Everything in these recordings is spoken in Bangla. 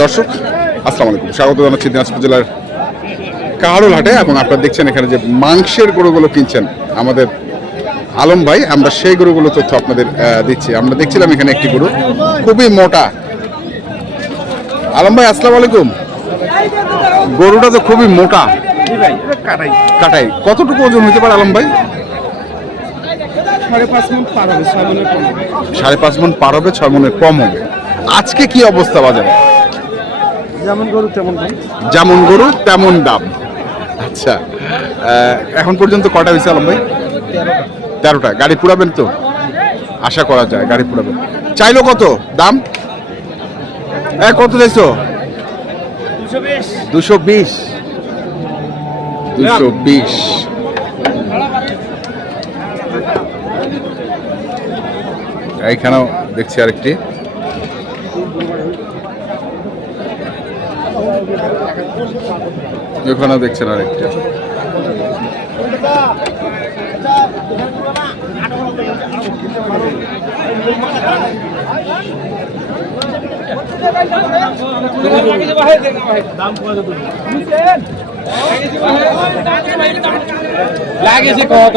দর্শক আসসালামু আলাইকুম। স্বাগত জানাচ্ছি দিনাজপুর জেলার কাহারুল হাটে এবং আপনারা দেখছেন এখানে যে মাংসের গরুগুলো কিনছেন আমাদের আলম ভাই। আমরা সেই গরুগুলো তথ্য আপনাদের দিচ্ছি। আমরা দেখছিলাম এখানে একটি গরু খুবই মোটা। আলম ভাই আসসালামু আলাইকুম। গরুটা তো খুবই মোটা। কাটাই। কাটাই। কতটুকু ওজন হতে পারে আলম ভাই? সাড়ে পাঁচ মিনিট পার হবে ছয় মিনিট কম হবে। সাড়ে পাঁচ মন পার হবে ছয় মনের কম হবে। আজকে কি অবস্থা বাজারে? যেমন গরু তেমন দাম। যেমন গরু তেমন দাম। আচ্ছা এখন পর্যন্ত কটা হয়েছে আলম ভাই? তেরোটা। গাড়ি পুরাবেন তো? আশা করা যায় গাড়ি পুরাবেন। চাইলো কত? দাম? এ, কত চাইছো? দুশো বিশ। দুশো বিশ। এইখানেও দেখছি আরেকটি। ওখানেও দেখছেন আরেকটি। লাগেছে কত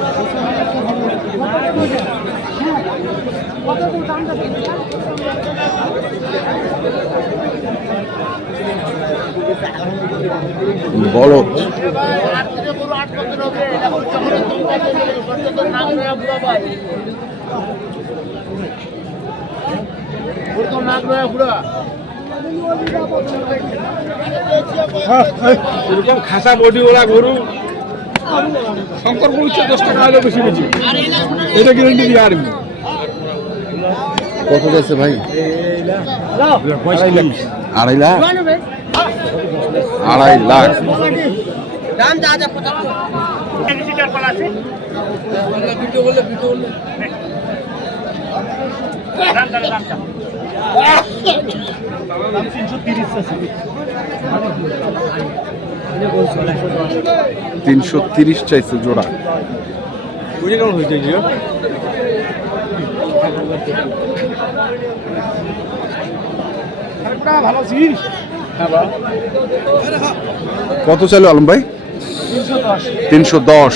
আসতে বলদ এরকম খাসা বডি ওরা গরু শঙ্কর বলছে দশ টাকা হলে বেশি বেশি। এটা গ্যারেন্টি দিয়ে আর কত যাচ্ছে ভাই? আড়াই লাখ। আড়াই লাখ। তিনশো তিরিশ চাইছে জোড়া। বুঝে কেমন হয়েছে কত চাইলো আলম ভাই? তিনশো দশ।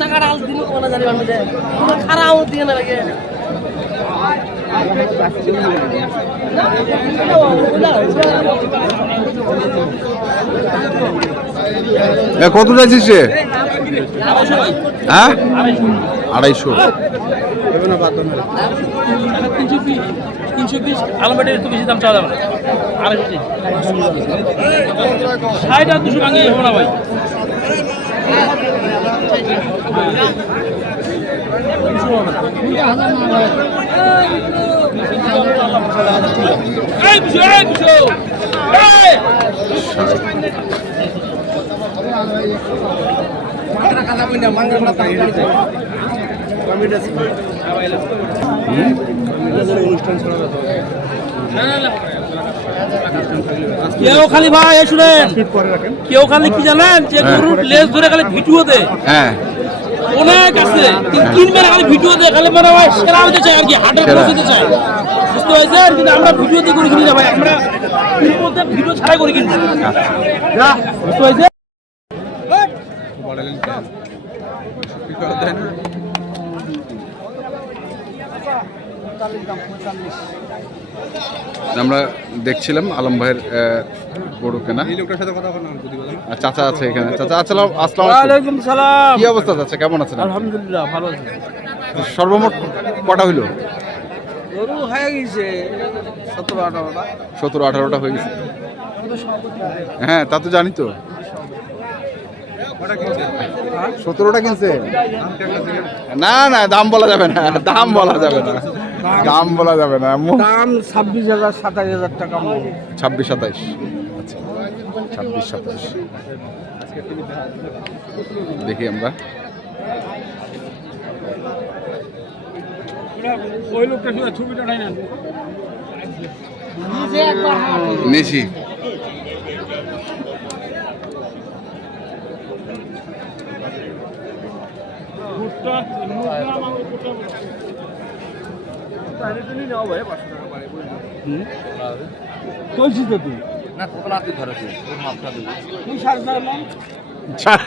টাকাটা আল দিন কোনা জানি আমি দে খারাপ আমার দিয়ে না লাগে। কত চাইছিস হ্যাঁ? আড়াইশো। তিনশো বিশ তিনশো বিশ আলমবাটির একটু বেশি দাম চাওয়া যাবে না। আড়াইশো তিন ষাট আর দুশো ভাঙিয়ে হবে না ভাই। এই! কেউ খালি ভাই শুনেন। কেউ খালি কি জানেন যে গরুর লেজ ধরে খালি ভিডিও দে হ্যাঁ। অনেক আছে। কিন্তু কিনবে না খালি ভিডিও দেখালে মনে হয় সেরা হতে চাই আর কি হাটের। খরচ হতে চাই বুঝতে পারছেন? কিন্তু আমরা ভিডিও দিয়ে করে কিনি না ভাই আমরা ভিডিও ছাড়াই করে কিনছি বুঝতে পারছেন? আমরা দেখছিলাম আলম ভাইয়ের গরু কেনা। চাচা আছে এখানে। চাচা আসসালাম আসসালাম সালাম। কি অবস্থা চাচা? কেমন আছেন? আলহামদুলিল্লাহ ভালো আছি। সর্বমোট কটা হইল? গরু হয়ে গেছে সতেরো আঠারোটা। সতেরো আঠারোটা হয়ে গেছে। হ্যাঁ তা তো জানি তো। সতেরোটা কিনছে? না না দাম বলা যাবে না। দাম বলা যাবে না। দাম বলা যাবে না দাম ছাব্বিশ হাজার সাতাশ হাজার টাকা ছাব্বিশ সাতাইশ। আচ্ছা ছাব্বিশ সাতাইশ। দেখি আমরা। শুধু বলছি তো তুই? না তোলা তুই তোর মাপটা দিবি তুই সাড়ে চার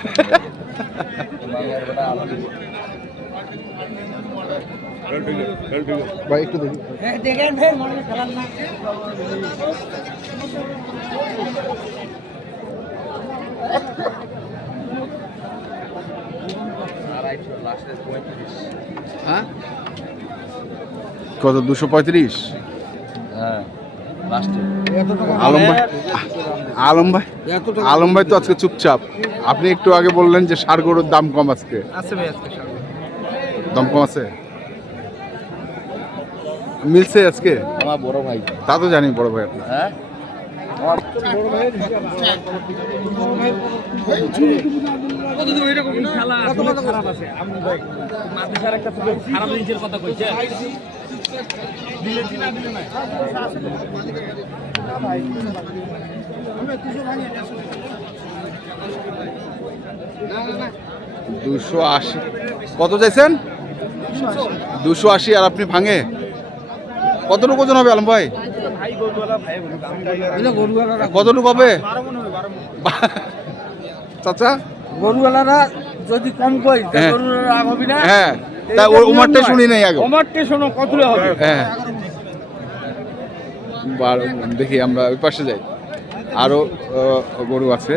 ভাই একটু দেখি। দেখেন ভাই মনে খেলার না হ্যাঁ? কত দুশো পঁয়ত্রিশ? হ্যাঁ আলম ভাই আলম ভাই আলম ভাই তো আজকে চুপচাপ। আপনি একটু আগে বললেন যে সার গরুর দাম কম আজকে। আছে ভাই আজকে দাম কম আছে? মিলছে আজকে? আমার বড় ভাই। তা তো জানি বড় ভাই আপনি হ্যাঁ? দুশো আশি। কত চাইছেন? দুশো আশি আর আপনি ভাঙে? কতটুকু ওজন হবে আলম ভাই? কতটুকু হবে? চাচা? গরুওয়ালারা যদি কম কই তা হ্যাঁ। হ্যাঁ তা ওর উমারটা শুনি নাই আগে আমার টেশনও কতলে হবে? হ্যাঁ। বারো দেখি আমরা ওই পাশে যাই। আরও গরু আছে।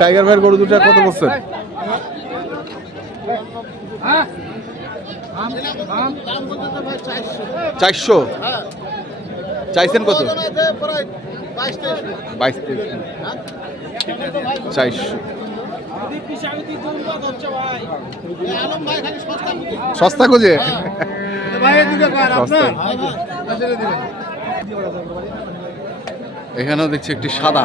টাইগার ভাইয়ের গরু দুটা কত বলছেন চারশো? চাইছেন কত? বাইশ সস্তা খুঁজে। এখানেও দেখছি একটি সাদা।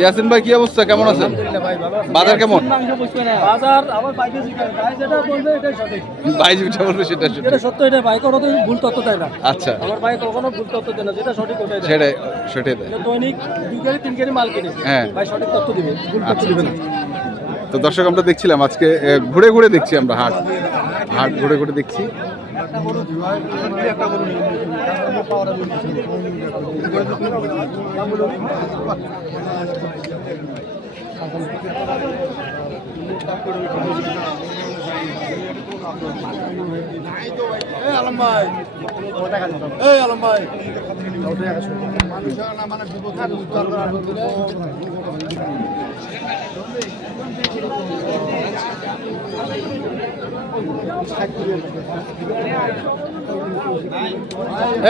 ইয়াসিন ভাই কি অবস্থা? কেমন আছেন? বাজার কেমন? বাজার আমার বাইকে যেটা বলবে এটাই সঠিক। ভাই যেটা বলবে সেটা সত্যি। এটা সত্য এটা ভাই কোনো ভুল তথ্য দেয় না। আচ্ছা। আমার ভাই কখনো ভুল তথ্য দেয় না যেটা সঠিক ওটাই সেটাই সেটাই দেয়। দৈনিক দুই কেজি তিন কেজি মাল কিনে। হ্যাঁ। ভাই সঠিক তথ্য দিবে ভুল তথ্য আচ্ছা দিবে না। তো দর্শক আমরা দেখছিলাম আজকে ঘুরে ঘুরে দেখছি আমরা হাট। হাট ঘুরে ঘুরে দেখছি। আলম ভাই এই আলম ভাই। মানুষের মানে বিপদ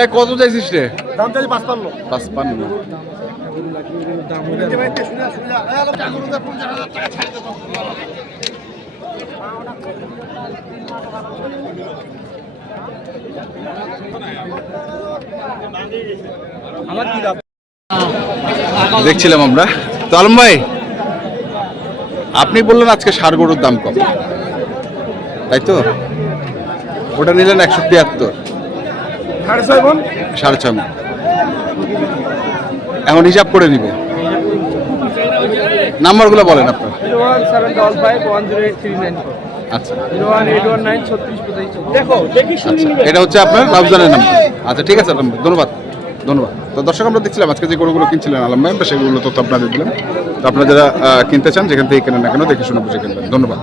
এ কত চাইছিস রে? দাম পাঁচপান্ন। দাম দেখছিলাম আমরা। তো আলম ভাই আপনি বললেন আজকে সার গরুর দাম কম। তাই তো? ওটা নিলেন একশো তিয়াত্তর। সাড়ে ছয় বোন সাড়ে ছয় মণ। এখন হিসাব করে নিবে। নাম্বারগুলো বলেন আপনার। আচ্ছা। আচ্ছা। এটা হচ্ছে আপনার রাউজানের নাম্বার। আচ্ছা ঠিক আছে আলম ধন্যবাদ। ধন্যবাদ। তো দর্শক আমরা দেখছিলাম আজকে যে গরুগুলো কিনছিলেন আলম ভাই আমরা সেগুলো তথ্য আপনাদের দিলাম। তো আপনারা যারা কিনতে চান যেখান থেকে কেনেন না কেন দেখে শুনে বুঝে কিনবেন। ধন্যবাদ।